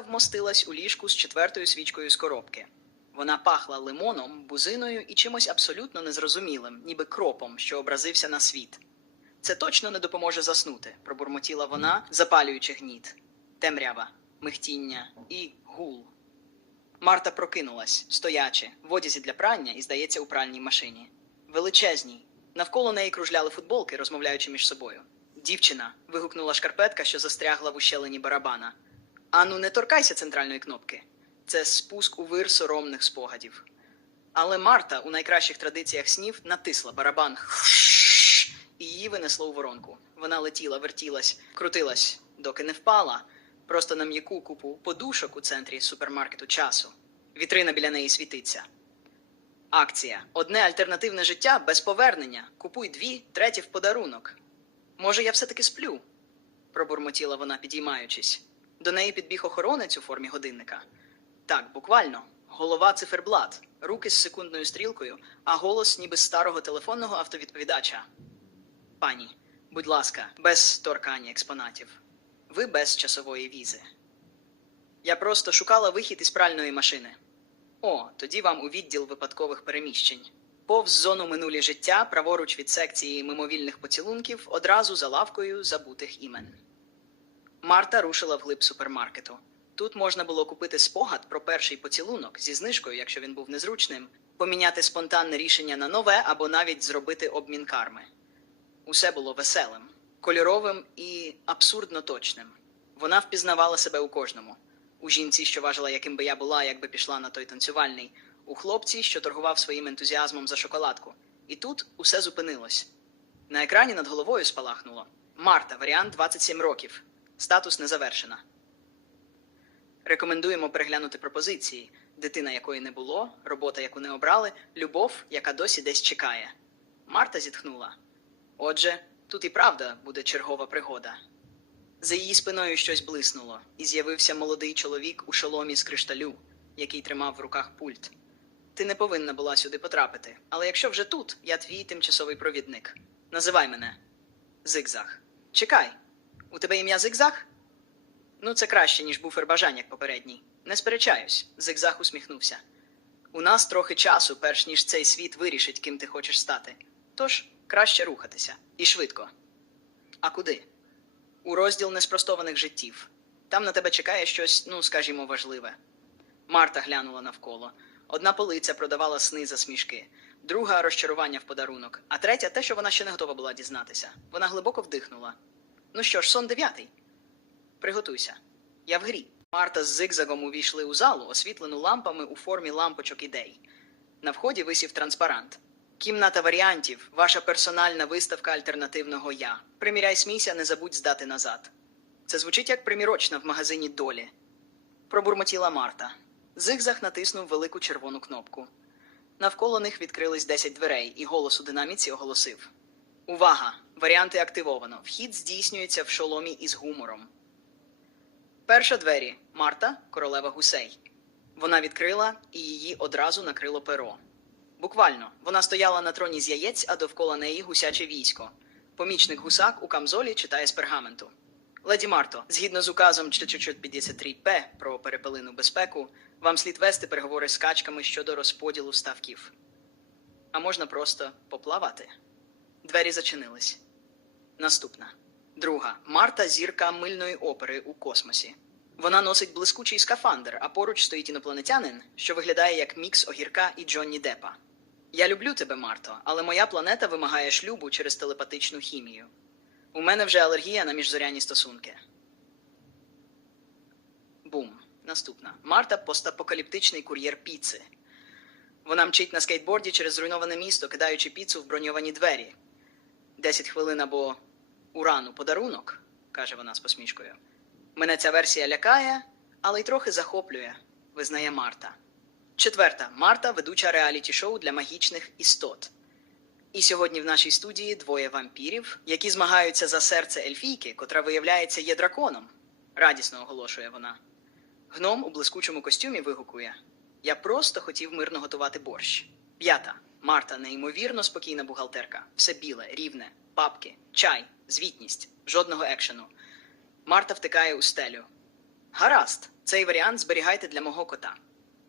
вмостилась у ліжку з четвертою свічкою з коробки. Вона пахла лимоном, бузиною і чимось абсолютно незрозумілим, ніби кропом, що образився на світ. Це точно не допоможе заснути, пробурмотіла вона, запалюючи гніт. Темрява, михтіння і гул. Марта прокинулась, стоячи, в одязі для прання і, здається, у пральній машині. Величезній. Навколо неї кружляли футболки, розмовляючи між собою. Дівчина. вигукнула шкарпетка, що застрягла в ущелині барабана. Ану, не торкайся центральної кнопки. Це спуск у вир соромних спогадів. Але Марта у найкращих традиціях снів натисла барабан і її винесло у воронку. Вона летіла, вертілась, крутилась, доки не впала, просто на м'яку купу подушок у центрі супермаркету часу. Вітрина біля неї світиться. Акція. Одне альтернативне життя без повернення. Купуй дві, третє в подарунок. Може, я все-таки сплю? пробурмотіла вона, підіймаючись. До неї підбіг охоронець у формі годинника. Так, буквально. Голова циферблат, руки з секундною стрілкою, а голос ніби старого телефонного автовідповідача. Пані, будь ласка, без торкання експонатів. Ви без часової візи. Я просто шукала вихід із пральної машини. О, тоді вам у відділ випадкових переміщень. Повз зону минулі життя, праворуч від секції мимовільних поцілунків, одразу за лавкою забутих імен. Марта рушила вглиб супермаркету. Тут можна було купити спогад про перший поцілунок зі знижкою, якщо він був незручним, поміняти спонтанне рішення на нове або навіть зробити обмін карми. Усе було веселим, кольоровим і абсурдно точним. Вона впізнавала себе у кожному. У жінці, що важила, яким би я була, якби пішла на той танцювальний, у хлопці, що торгував своїм ентузіазмом за шоколадку. І тут усе зупинилось. На екрані над головою спалахнуло. Марта, варіант 27 років. Статус не завершена. Рекомендуємо переглянути пропозиції, дитина якої не було, робота, яку не обрали, любов, яка досі десь чекає. Марта зітхнула. Отже, тут і правда буде чергова пригода. За її спиною щось блиснуло, і з'явився молодий чоловік у шоломі з кришталю, який тримав в руках пульт. Ти не повинна була сюди потрапити, але якщо вже тут, я твій тимчасовий провідник. Називай мене Зигзаг. Чекай, у тебе ім'я Зигзаг? Ну, це краще, ніж буфер бажань, як попередній. Не сперечаюсь, Зигзаг усміхнувся. У нас трохи часу, перш ніж цей світ вирішить, ким ти хочеш стати. Тож краще рухатися. І швидко. А куди? У розділ неспростованих життів. Там на тебе чекає щось, ну, скажімо, важливе. Марта глянула навколо. Одна полиця продавала сни за смішки, друга розчарування в подарунок, а третя те, що вона ще не готова була дізнатися. Вона глибоко вдихнула. Ну що ж, сон дев'ятий. Приготуйся. Я в грі. Марта з зигзагом увійшли у залу, освітлену лампами у формі лампочок ідей. На вході висів транспарант. Кімната варіантів, ваша персональна виставка альтернативного я. Приміряй смійся, не забудь здати назад. Це звучить як примірочна в магазині долі. Пробурмотіла Марта. Зигзаг натиснув велику червону кнопку. Навколо них відкрились 10 дверей, і голос у динаміці оголосив: Увага! Варіанти активовано. Вхід здійснюється в шоломі із гумором. Перша двері Марта, королева гусей. Вона відкрила, і її одразу накрило перо. Буквально, вона стояла на троні з яєць, а довкола неї гусяче військо. Помічник гусак у камзолі читає з пергаменту. Леді Марто, згідно з указом 453П про перепелину безпеку, вам слід вести переговори з качками щодо розподілу ставків. А можна просто поплавати. Двері зачинились. Наступна. Друга. Марта зірка мильної опери у космосі. Вона носить блискучий скафандр, а поруч стоїть інопланетянин, що виглядає як мікс огірка і Джонні Деппа. Я люблю тебе, Марто, але моя планета вимагає шлюбу через телепатичну хімію. У мене вже алергія на міжзоряні стосунки. Бум. Наступна. Марта постапокаліптичний кур'єр піци. Вона мчить на скейтборді через зруйноване місто, кидаючи піцу в броньовані двері. Десять хвилин або урану подарунок, каже вона з посмішкою. Мене ця версія лякає, але й трохи захоплює, визнає Марта. Четверта. Марта ведуча реаліті-шоу для магічних істот. І сьогодні в нашій студії двоє вампірів, які змагаються за серце ельфійки, котра, виявляється, є драконом. Радісно оголошує вона. Гном у блискучому костюмі вигукує: Я просто хотів мирно готувати борщ. П'ята. Марта неймовірно спокійна бухгалтерка. Все біле, рівне, папки, чай, звітність, жодного екшену. Марта втикає у стелю. Гаразд, Цей варіант зберігайте для мого кота.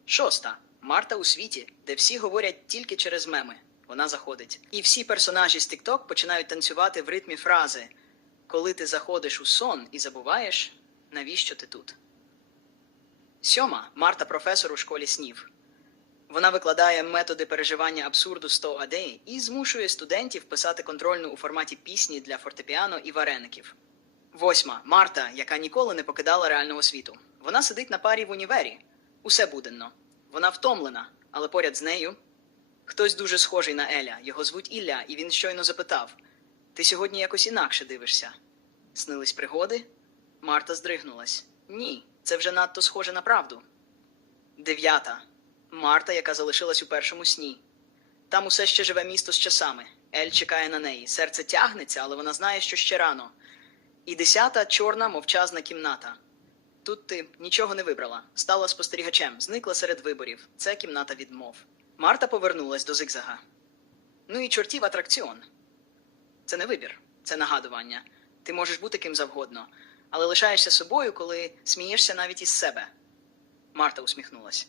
Шоста. Марта у світі, де всі говорять тільки через меми. Вона заходить. І всі персонажі з TikTok починають танцювати в ритмі фрази Коли ти заходиш у сон і забуваєш, навіщо ти тут? Сьома. Марта професор у школі снів. Вона викладає методи переживання абсурду 100 адей і змушує студентів писати контрольну у форматі пісні для фортепіано і вареників. Восьма Марта, яка ніколи не покидала реального світу. Вона сидить на парі в універі. Усе буденно. Вона втомлена, але поряд з нею хтось дуже схожий на Еля. Його звуть Ілля, і він щойно запитав: Ти сьогодні якось інакше дивишся? Снились пригоди? Марта здригнулась. Ні, це вже надто схоже на правду. Дев'ята. Марта, яка залишилась у першому сні. Там усе ще живе місто з часами. Ель чекає на неї. Серце тягнеться, але вона знає, що ще рано. І десята чорна мовчазна кімната. Тут ти нічого не вибрала, стала спостерігачем, зникла серед виборів. Це кімната відмов. Марта повернулась до зигзага. Ну і чортів атракціон. Це не вибір, це нагадування. Ти можеш бути ким завгодно, але лишаєшся собою, коли смієшся навіть із себе. Марта усміхнулась.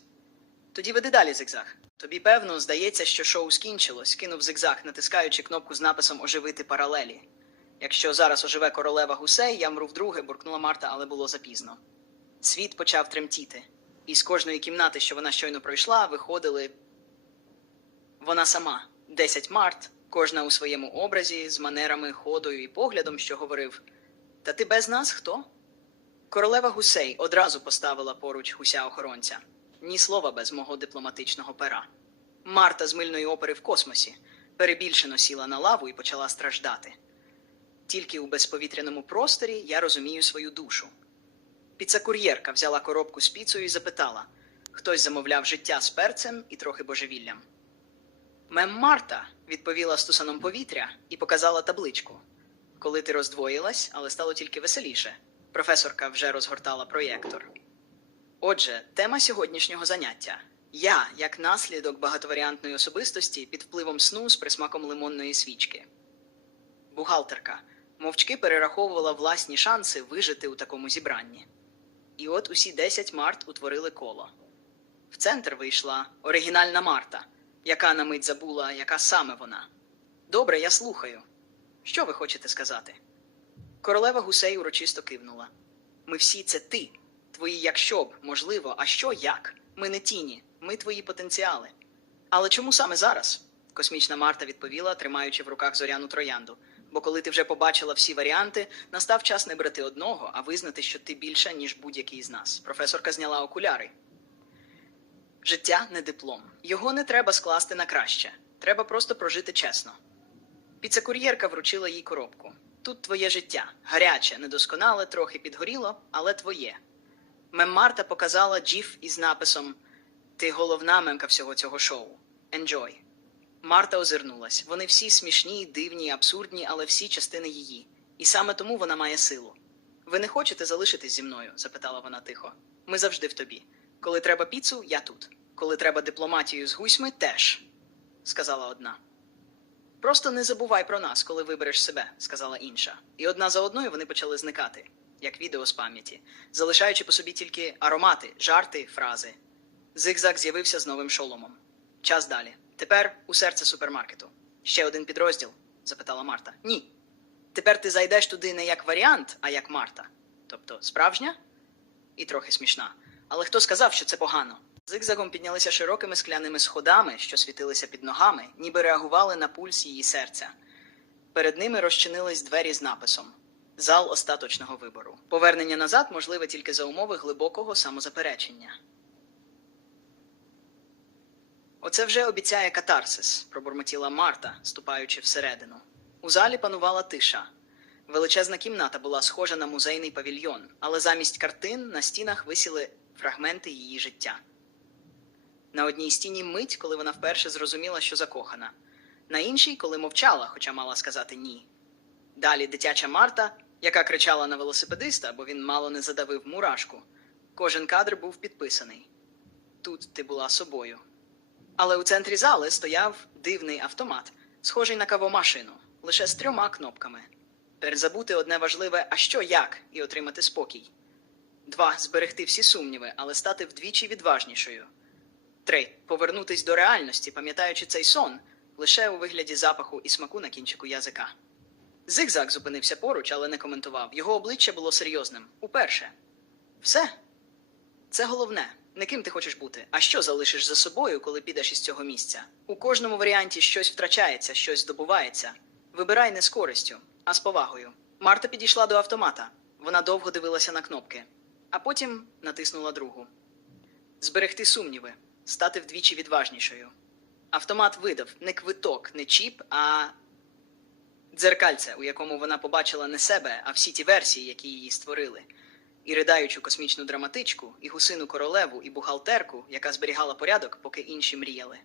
Тоді веди далі зигзаг. Тобі, певно, здається, що шоу скінчилось, кинув зигзаг, натискаючи кнопку з написом Оживити паралелі. Якщо зараз оживе королева гусей, я мру вдруге, буркнула Марта, але було запізно. Світ почав тремтіти, і з кожної кімнати, що вона щойно пройшла, виходили вона сама, десять март, кожна у своєму образі, з манерами, ходою і поглядом, що говорив: Та ти без нас хто? Королева гусей одразу поставила поруч гуся охоронця, ні слова без мого дипломатичного пера. Марта з мильної опери в космосі перебільшено сіла на лаву і почала страждати. Тільки у безповітряному просторі я розумію свою душу. Піцакур'єрка взяла коробку з піцею і запитала: хтось замовляв життя з перцем і трохи божевіллям. Мем Марта відповіла стусаном повітря і показала табличку. Коли ти роздвоїлась, але стало тільки веселіше. Професорка вже розгортала проєктор. Отже, тема сьогоднішнього заняття. Я, як наслідок багатоваріантної особистості під впливом сну з присмаком лимонної свічки. Бухгалтерка мовчки перераховувала власні шанси вижити у такому зібранні. І от усі 10 март утворили коло. В центр вийшла оригінальна Марта, яка на мить забула, яка саме вона. Добре, я слухаю. Що ви хочете сказати? Королева гусей урочисто кивнула. Ми всі це ти. Твої якщо б, можливо, а що як? Ми не тіні, ми твої потенціали. Але чому саме зараз? Космічна Марта відповіла, тримаючи в руках зоряну троянду. Бо коли ти вже побачила всі варіанти, настав час не брати одного, а визнати, що ти більша, ніж будь-який з нас. Професорка зняла окуляри. Життя не диплом. Його не треба скласти на краще. Треба просто прожити чесно. Піцекур'єрка вручила їй коробку. Тут твоє життя. Гаряче, недосконале, трохи підгоріло, але твоє. Мем Марта показала джіф із написом Ти головна мемка всього цього шоу. Enjoy. Марта озирнулась. Вони всі смішні, дивні, абсурдні, але всі частини її. І саме тому вона має силу. Ви не хочете залишитись зі мною? запитала вона тихо. Ми завжди в тобі. Коли треба піцу, я тут. Коли треба дипломатію з гусьми, теж, сказала одна. Просто не забувай про нас, коли вибереш себе, сказала інша. І одна за одною вони почали зникати, як відео з пам'яті, залишаючи по собі тільки аромати, жарти, фрази. Зигзаг з'явився з новим шоломом. Час далі. Тепер у серце супермаркету. Ще один підрозділ? запитала Марта. Ні. Тепер ти зайдеш туди не як варіант, а як Марта. Тобто справжня і трохи смішна. Але хто сказав, що це погано? Зигзагом піднялися широкими скляними сходами, що світилися під ногами, ніби реагували на пульс її серця. Перед ними розчинились двері з написом Зал остаточного вибору. Повернення назад можливе тільки за умови глибокого самозаперечення. Оце вже обіцяє катарсис, пробурмотіла Марта, ступаючи всередину. У залі панувала тиша. Величезна кімната була схожа на музейний павільйон, але замість картин на стінах висіли фрагменти її життя. На одній стіні мить, коли вона вперше зрозуміла, що закохана, на іншій, коли мовчала, хоча мала сказати ні. Далі дитяча Марта, яка кричала на велосипедиста, бо він мало не задавив мурашку. Кожен кадр був підписаний. Тут ти була собою. Але у центрі зали стояв дивний автомат, схожий на кавомашину, лише з трьома кнопками. Перезабути одне важливе, а що як, і отримати спокій. Два. Зберегти всі сумніви, але стати вдвічі відважнішою. Три. Повернутись до реальності, пам'ятаючи цей сон лише у вигляді запаху і смаку на кінчику язика. Зигзаг зупинився поруч, але не коментував. Його обличчя було серйозним. Уперше. Все. Це головне. Не ким ти хочеш бути, а що залишиш за собою, коли підеш із цього місця. У кожному варіанті щось втрачається, щось здобувається. Вибирай не з користю, а з повагою. Марта підійшла до автомата. Вона довго дивилася на кнопки, а потім натиснула другу. Зберегти сумніви, стати вдвічі відважнішою. Автомат видав не квиток, не чіп, а дзеркальце, у якому вона побачила не себе, а всі ті версії, які її створили. І ридаючу космічну драматичку, і гусину королеву, і бухгалтерку, яка зберігала порядок, поки інші мріяли.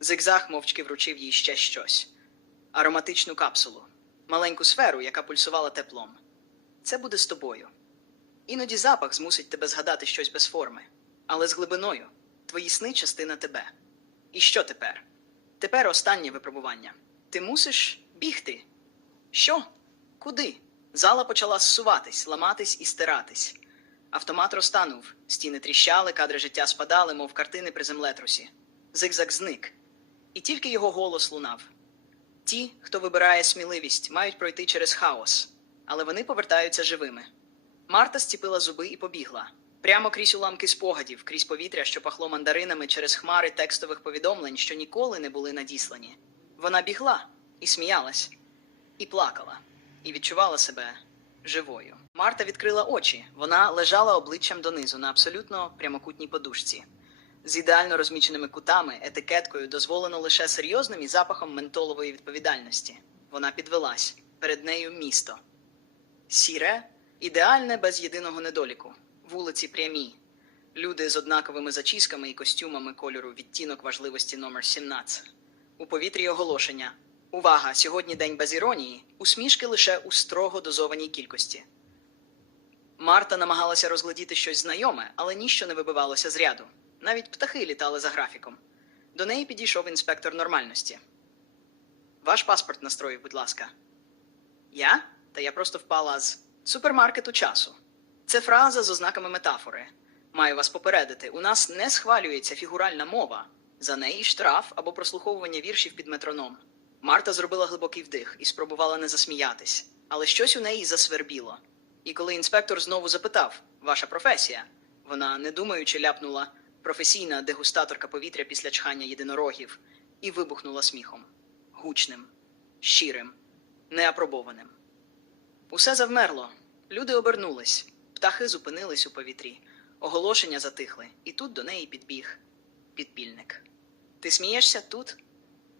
Зигзаг мовчки вручив їй ще щось: ароматичну капсулу, маленьку сферу, яка пульсувала теплом. Це буде з тобою. Іноді запах змусить тебе згадати щось без форми, але з глибиною твої сни частина тебе. І що тепер? Тепер останнє випробування. Ти мусиш бігти. Що? Куди? Зала почала зсуватись, ламатись і стиратись. Автомат розтанув, стіни тріщали, кадри життя спадали, мов картини при землетрусі. Зигзаг зник. І тільки його голос лунав. Ті, хто вибирає сміливість, мають пройти через хаос, але вони повертаються живими. Марта зціпила зуби і побігла. Прямо крізь уламки спогадів, крізь повітря, що пахло мандаринами через хмари текстових повідомлень, що ніколи не були надіслані. Вона бігла і сміялась, і плакала, і відчувала себе живою. Марта відкрила очі. Вона лежала обличчям донизу на абсолютно прямокутній подушці. З ідеально розміченими кутами, етикеткою, дозволено лише серйозним і запахом ментолової відповідальності. Вона підвелась перед нею місто. Сіре, ідеальне без єдиного недоліку. Вулиці прямі. Люди з однаковими зачісками і костюмами кольору відтінок важливості номер 17. У повітрі оголошення. Увага! Сьогодні день без іронії. Усмішки лише у строго дозованій кількості. Марта намагалася розглядіти щось знайоме, але ніщо не вибивалося з ряду. Навіть птахи літали за графіком. До неї підійшов інспектор нормальності. Ваш паспорт настроїв, будь ласка. Я? Та я просто впала з супермаркету часу. Це фраза з ознаками метафори. Маю вас попередити, у нас не схвалюється фігуральна мова. За неї штраф або прослуховування віршів під метроном. Марта зробила глибокий вдих і спробувала не засміятись, але щось у неї засвербіло. І коли інспектор знову запитав Ваша професія, вона, не думаючи, ляпнула професійна дегустаторка повітря після чхання єдинорогів і вибухнула сміхом гучним, щирим, неапробованим. Усе завмерло. Люди обернулись, птахи зупинились у повітрі, оголошення затихли, і тут до неї підбіг підпільник. Ти смієшся тут?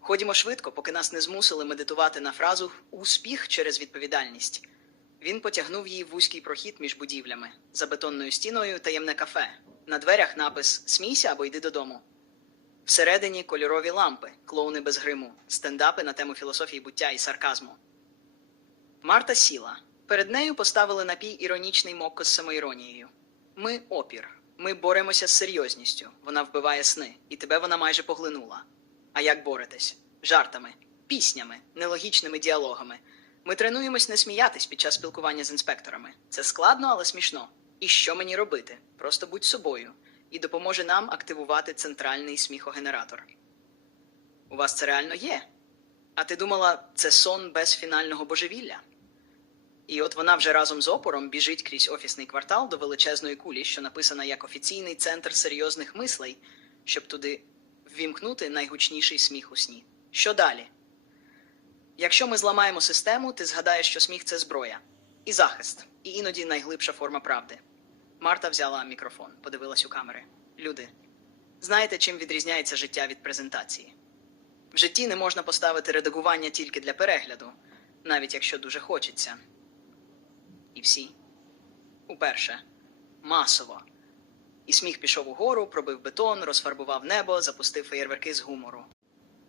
Ходімо швидко, поки нас не змусили медитувати на фразу успіх через відповідальність. Він потягнув її в вузький прохід між будівлями, за бетонною стіною таємне кафе. На дверях напис Смійся або йди додому. Всередині кольорові лампи, клоуни без гриму, стендапи на тему філософії буття і сарказму. Марта сіла. Перед нею поставили напій іронічний мокко з самоіронією. Ми опір. Ми боремося з серйозністю. Вона вбиває сни, і тебе вона майже поглинула. А як боретесь? Жартами, піснями, нелогічними діалогами. Ми тренуємось не сміятись під час спілкування з інспекторами. Це складно, але смішно. І що мені робити? Просто будь собою і допоможе нам активувати центральний сміхогенератор. У вас це реально є? А ти думала, це сон без фінального божевілля? І от вона вже разом з опором біжить крізь офісний квартал до величезної кулі, що написана як офіційний центр серйозних мислей, щоб туди ввімкнути найгучніший сміх у сні. Що далі? Якщо ми зламаємо систему, ти згадаєш, що сміх це зброя і захист, і іноді найглибша форма правди. Марта взяла мікрофон, подивилась у камери. Люди, знаєте, чим відрізняється життя від презентації? В житті не можна поставити редагування тільки для перегляду, навіть якщо дуже хочеться. І всі. Уперше. Масово. І сміх пішов угору, пробив бетон, розфарбував небо, запустив феєрверки з гумору.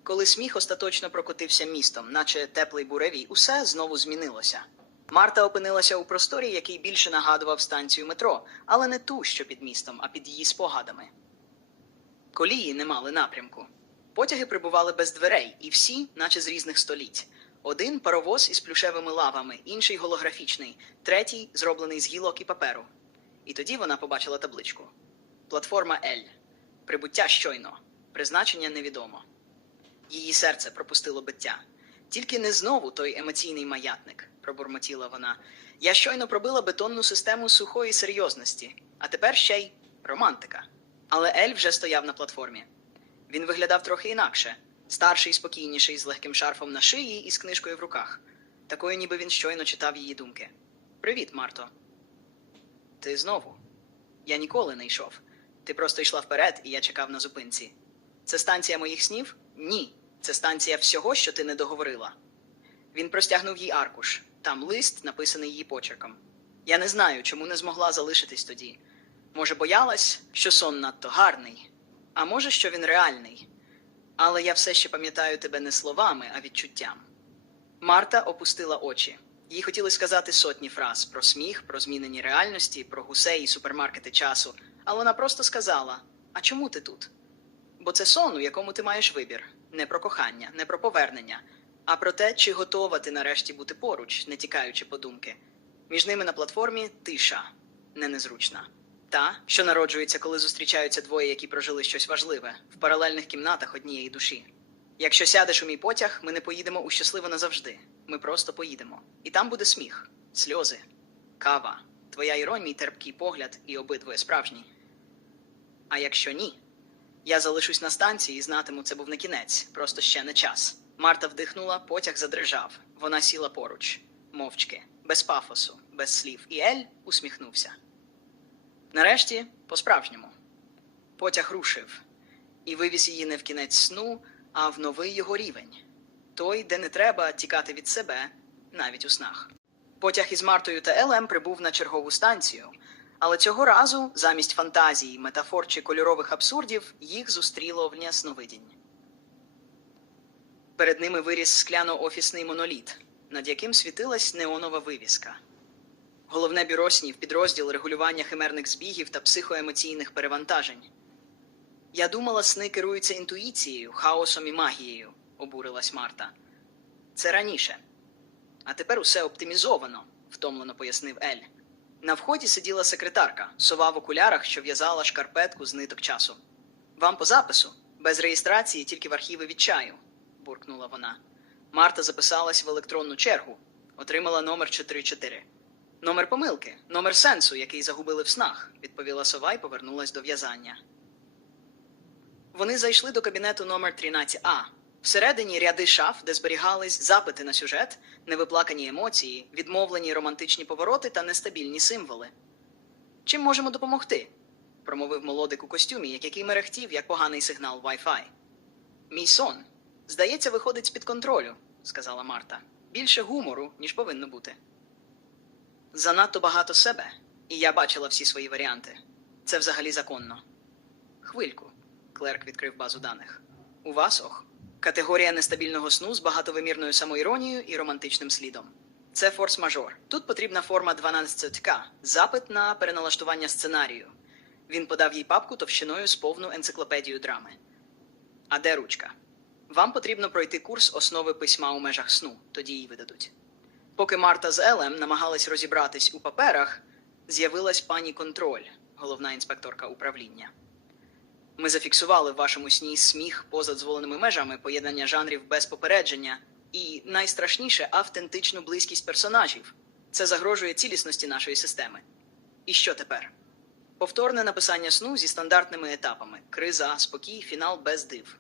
Коли сміх остаточно прокотився містом, наче теплий буревій, усе знову змінилося. Марта опинилася у просторі, який більше нагадував станцію метро, але не ту, що під містом, а під її спогадами. Колії не мали напрямку. Потяги прибували без дверей, і всі, наче з різних століть. Один паровоз із плюшевими лавами, інший голографічний, третій зроблений з гілок і паперу. І тоді вона побачила табличку: Платформа L. Прибуття щойно. Призначення невідомо. Її серце пропустило биття. Тільки не знову той емоційний маятник, пробурмотіла вона. Я щойно пробила бетонну систему сухої серйозності, а тепер ще й романтика. Але Ель вже стояв на платформі. Він виглядав трохи інакше старший, спокійніший, з легким шарфом на шиї і з книжкою в руках. Такою, ніби він щойно читав її думки. Привіт, Марто. Ти знову. Я ніколи не йшов. Ти просто йшла вперед, і я чекав на зупинці. Це станція моїх снів? Ні. Це станція всього, що ти не договорила. Він простягнув їй аркуш. Там лист, написаний її почерком. Я не знаю, чому не змогла залишитись тоді. Може, боялась, що сон надто гарний, а може, що він реальний. Але я все ще пам'ятаю тебе не словами, а відчуттям. Марта опустила очі. Їй хотілося сказати сотні фраз про сміх, про змінені реальності, про гусей і супермаркети часу, але вона просто сказала: А чому ти тут? Бо це сон, у якому ти маєш вибір не про кохання, не про повернення, а про те, чи готова ти нарешті бути поруч, не тікаючи по думки. Між ними на платформі тиша, не незручна. Та, що народжується, коли зустрічаються двоє, які прожили щось важливе, в паралельних кімнатах однієї душі. Якщо сядеш у мій потяг, ми не поїдемо у щасливо назавжди. Ми просто поїдемо. І там буде сміх, сльози, кава, твоя іронь, мій терпкий погляд, і обидвоє справжні. А якщо ні, я залишусь на станції і знатиму, це був не кінець, просто ще не час. Марта вдихнула, потяг задрижав. Вона сіла поруч, мовчки, без пафосу, без слів. І Ель усміхнувся. Нарешті, по-справжньому, потяг рушив і вивіз її не в кінець сну, а в новий його рівень той, де не треба тікати від себе, навіть у снах. Потяг із Мартою та Елем прибув на чергову станцію, але цього разу, замість фантазій, метафор чи кольорових абсурдів, їх зустріло в сновидінь. Перед ними виріс скляно-офісний моноліт, над яким світилась неонова вивіска. Головне бюро снів підрозділ регулювання химерних збігів та психоемоційних перевантажень. Я думала, сни керуються інтуїцією, хаосом і магією, обурилась Марта. Це раніше. А тепер усе оптимізовано, втомлено пояснив Ель. На вході сиділа секретарка, сова в окулярах, що в'язала шкарпетку з ниток часу. Вам по запису, без реєстрації, тільки в архіви від чаю, буркнула вона. Марта записалась в електронну чергу, отримала номер 44. Номер помилки, номер сенсу, який загубили в снах, відповіла сова і повернулась до в'язання. Вони зайшли до кабінету номер 13А. Всередині ряди шаф, де зберігались запити на сюжет, невиплакані емоції, відмовлені романтичні повороти та нестабільні символи. Чим можемо допомогти? промовив молодик у костюмі, який мерехтів, як поганий сигнал Wi-Fi. Мій сон. Здається, виходить з-під контролю, сказала Марта. Більше гумору, ніж повинно бути. Занадто багато себе, і я бачила всі свої варіанти. Це взагалі законно. Хвильку. Клерк відкрив базу даних. У вас ох. Категорія нестабільного сну з багатовимірною самоіронією і романтичним слідом. Це форс-мажор. Тут потрібна форма 12К, запит на переналаштування сценарію. Він подав їй папку товщиною з повну енциклопедію драми. А де ручка? Вам потрібно пройти курс основи письма у межах сну, тоді її видадуть. Поки Марта з Елем намагались розібратись у паперах, з'явилась пані контроль, головна інспекторка управління. Ми зафіксували в вашому сні сміх поза дозволеними межами, поєднання жанрів без попередження і, найстрашніше, автентичну близькість персонажів. Це загрожує цілісності нашої системи. І що тепер? Повторне написання сну зі стандартними етапами: криза, спокій, фінал без див.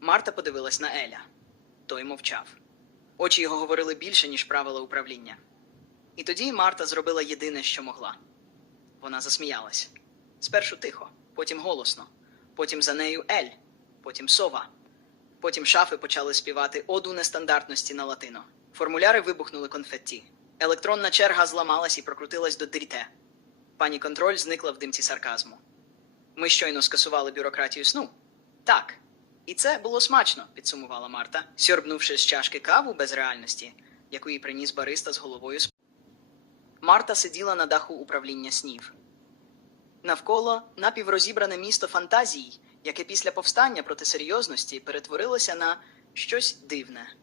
Марта подивилась на Еля. Той мовчав. Очі його говорили більше, ніж правила управління. І тоді Марта зробила єдине, що могла. Вона засміялась. Спершу тихо, потім голосно, потім за нею Ель, потім сова. Потім шафи почали співати оду нестандартності на латино. Формуляри вибухнули конфетті. Електронна черга зламалась і прокрутилась до дріте. Пані контроль зникла в димці сарказму. Ми щойно скасували бюрократію сну. Так. І це було смачно, підсумувала Марта, сьорбнувши з чашки каву без реальності, яку їй приніс бариста з головою. Марта сиділа на даху управління снів. Навколо напіврозібране місто фантазій, яке після повстання проти серйозності перетворилося на щось дивне.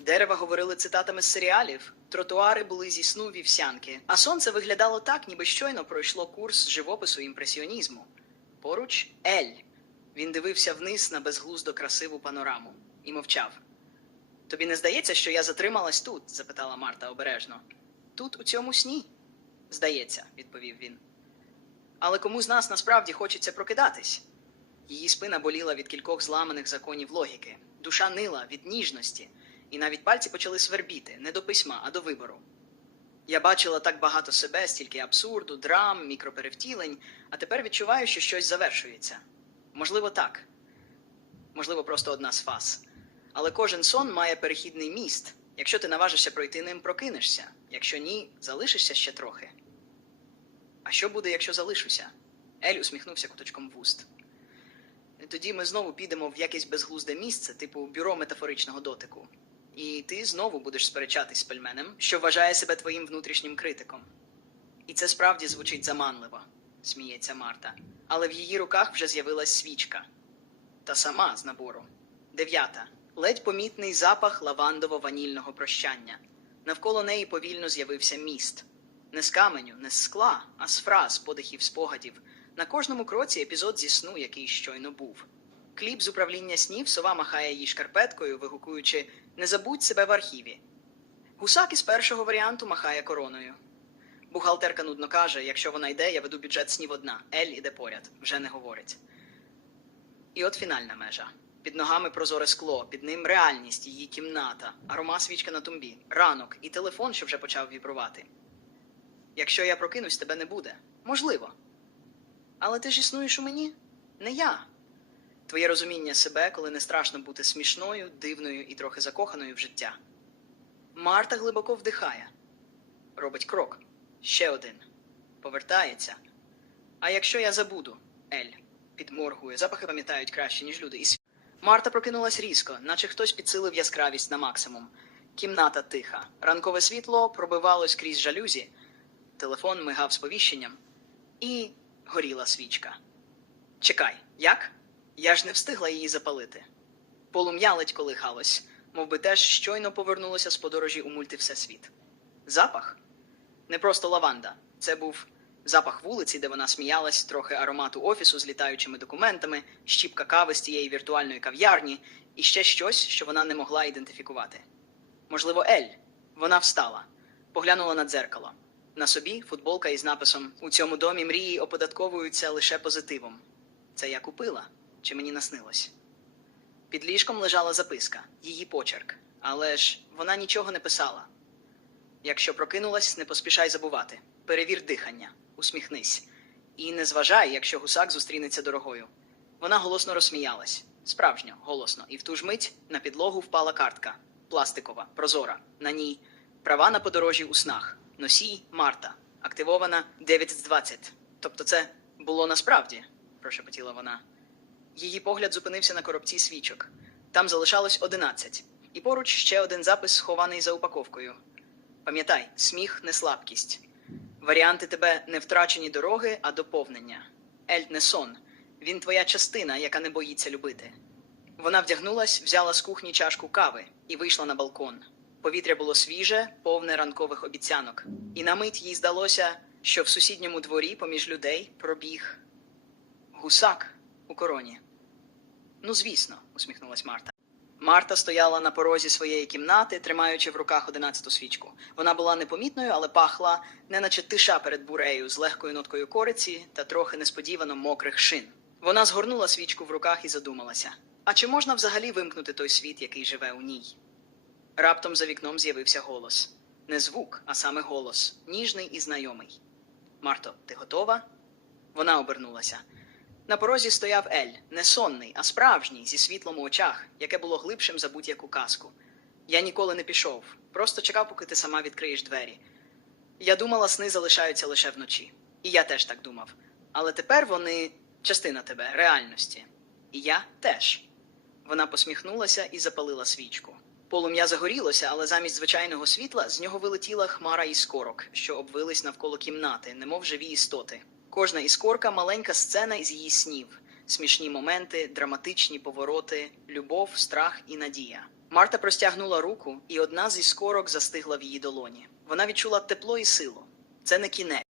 Дерева говорили цитатами з серіалів, Тротуари були зі сну вівсянки, а сонце виглядало так, ніби щойно пройшло курс живопису імпресіонізму. Поруч Ель. Він дивився вниз на безглуздо красиву панораму і мовчав. Тобі не здається, що я затрималась тут? запитала Марта обережно. Тут, у цьому сні? Здається, відповів він. Але кому з нас насправді хочеться прокидатись? Її спина боліла від кількох зламаних законів логіки, душа нила від ніжності, і навіть пальці почали свербіти не до письма, а до вибору. Я бачила так багато себе, стільки абсурду, драм, мікроперевтілень, а тепер відчуваю, що щось завершується. Можливо, так. Можливо, просто одна з фаз. Але кожен сон має перехідний міст. Якщо ти наважишся пройти ним, прокинешся. Якщо ні, залишишся ще трохи. А що буде, якщо залишуся? Ель усміхнувся куточком вуст. Тоді ми знову підемо в якесь безглузде місце, типу бюро метафоричного дотику. І ти знову будеш сперечатись з пельменем, що вважає себе твоїм внутрішнім критиком. І це справді звучить заманливо, сміється Марта. Але в її руках вже з'явилась свічка. Та сама з набору. Дев'ята. Ледь помітний запах лавандово-ванільного прощання. Навколо неї повільно з'явився міст. Не з каменю, не з скла, а з фраз, подихів спогадів. На кожному кроці епізод зі сну, який щойно був. Кліп з управління снів сова махає її шкарпеткою, вигукуючи Не забудь себе в архіві. Гусак із першого варіанту махає короною. Бухгалтерка нудно каже: якщо вона йде, я веду бюджет снів одна. Ель іде поряд, вже не говорить. І от фінальна межа. Під ногами прозоре скло, під ним реальність, її кімната, арома свічка на тумбі, ранок і телефон, що вже почав вібрувати. Якщо я прокинусь, тебе не буде. Можливо. Але ти ж існуєш у мені? Не я. Твоє розуміння себе, коли не страшно бути смішною, дивною і трохи закоханою в життя. Марта глибоко вдихає, робить крок. Ще один. Повертається. А якщо я забуду, Ель підморгує, запахи пам'ятають краще, ніж люди. І Марта прокинулась різко, наче хтось підсилив яскравість на максимум. Кімната тиха. Ранкове світло пробивалось крізь жалюзі. Телефон мигав сповіщенням. І горіла свічка. Чекай, як? Я ж не встигла її запалити. Полум'я ледь колихалось, мов би теж щойно повернулося з подорожі у мультивсесвіт. Запах? Не просто лаванда. Це був запах вулиці, де вона сміялась, трохи аромату офісу з літаючими документами, щіпка кави з тієї віртуальної кав'ярні і ще щось, що вона не могла ідентифікувати. Можливо, Ель. Вона встала, поглянула на дзеркало. На собі футболка із написом У цьому домі мрії оподатковуються лише позитивом. Це я купила, чи мені наснилось? Під ліжком лежала записка, її почерк, але ж вона нічого не писала. Якщо прокинулась, не поспішай забувати. Перевір дихання, усміхнись. І не зважай, якщо гусак зустрінеться дорогою. Вона голосно розсміялась, справжньо, голосно, і в ту ж мить на підлогу впала картка пластикова, прозора. На ній права на подорожі у снах. Носій Марта. Активована 9 з 20. Тобто це було насправді, прошепотіла вона. Її погляд зупинився на коробці свічок. Там залишалось 11. І поруч ще один запис, схований за упаковкою. Пам'ятай, сміх не слабкість. Варіанти тебе не втрачені дороги, а доповнення. Ельд не сон. Він твоя частина, яка не боїться любити. Вона вдягнулась, взяла з кухні чашку кави і вийшла на балкон. Повітря було свіже, повне ранкових обіцянок, і на мить їй здалося, що в сусідньому дворі поміж людей пробіг гусак у короні. Ну, звісно, усміхнулась Марта. Марта стояла на порозі своєї кімнати, тримаючи в руках одинадцяту свічку. Вона була непомітною, але пахла, неначе тиша перед бурею з легкою ноткою кориці та трохи несподівано мокрих шин. Вона згорнула свічку в руках і задумалася: а чи можна взагалі вимкнути той світ, який живе у ній? Раптом за вікном з'явився голос. Не звук, а саме голос, ніжний і знайомий. Марто, ти готова? Вона обернулася. На порозі стояв Ель, не сонний, а справжній, зі світлом у очах, яке було глибшим за будь-яку казку. Я ніколи не пішов, просто чекав, поки ти сама відкриєш двері. Я думала, сни залишаються лише вночі. І я теж так думав. Але тепер вони частина тебе, реальності. І я теж. Вона посміхнулася і запалила свічку. Полум'я загорілося, але замість звичайного світла з нього вилетіла хмара іскорок, що обвились навколо кімнати, немов живі істоти. Кожна іскорка маленька сцена із її снів, смішні моменти, драматичні повороти, любов, страх і надія. Марта простягнула руку, і одна з іскорок застигла в її долоні. Вона відчула тепло і силу. Це не кінець.